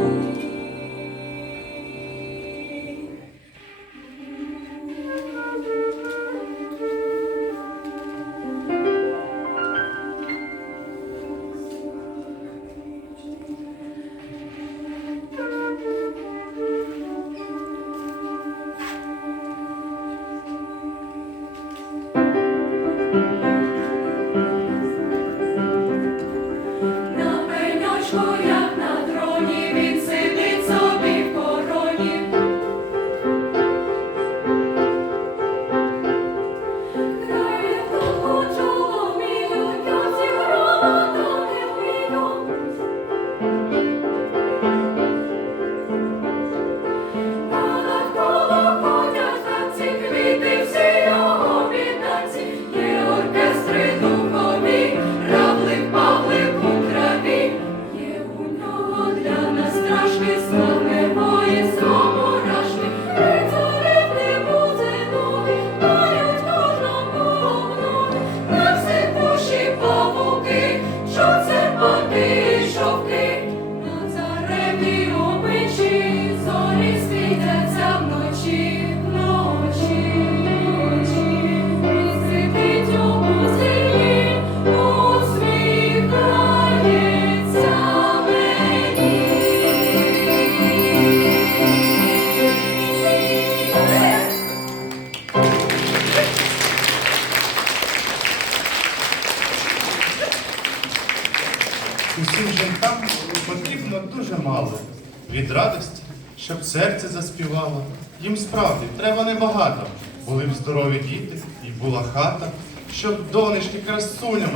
you. Усім жінкам потрібно дуже мало. Від радості, щоб серце заспівало. Їм справді треба небагато. Були б здорові діти і була хата, щоб донечки красунями.